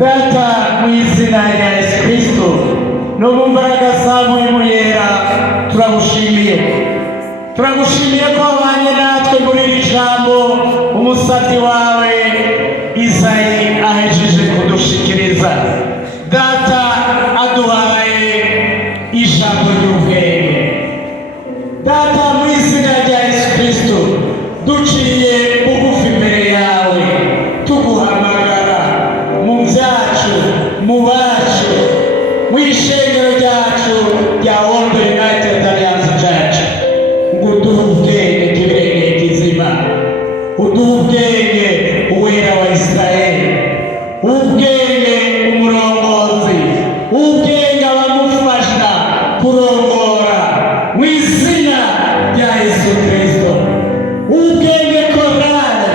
Data mu izina rya Yesu Kristo no mu mbaraga z'Umwuka Wera turagushimiye ko wabanye natwe muri iri jambo umusabyi wawe Isayi ahejeje kudushikiriza. Data aduhaye ijambo ry'ubwenge. Data mu izina rya Yesu Kristo duciye bugufi imbere yawe tuguhamagara mu byacu mu bacu mu ishengero ryacu rya World United Alliance Church ngo uduhe ubwenge kibirenge kizima, uduhe ubwenge uwera wa Israeli, ubwenge umurongozi, ubwenge abamufasha kurongora mu izina rya Yesu Kristo, ubwenge korale.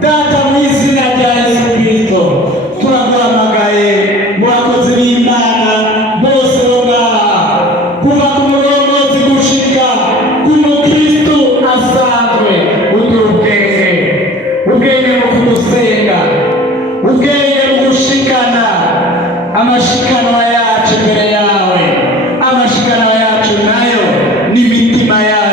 Data mu izina rya Yesu Kristo turaguhamagaye mu bakozi b'Imana bose ngaha, kuva ku murongozi gushika ku mukristo asanzwe, uduhe ubwenge mu kudusenga, ubwenge mu gushikana amashikanwa yacu imbere yawe, amashikanwa yacu nayo n'imitima yacu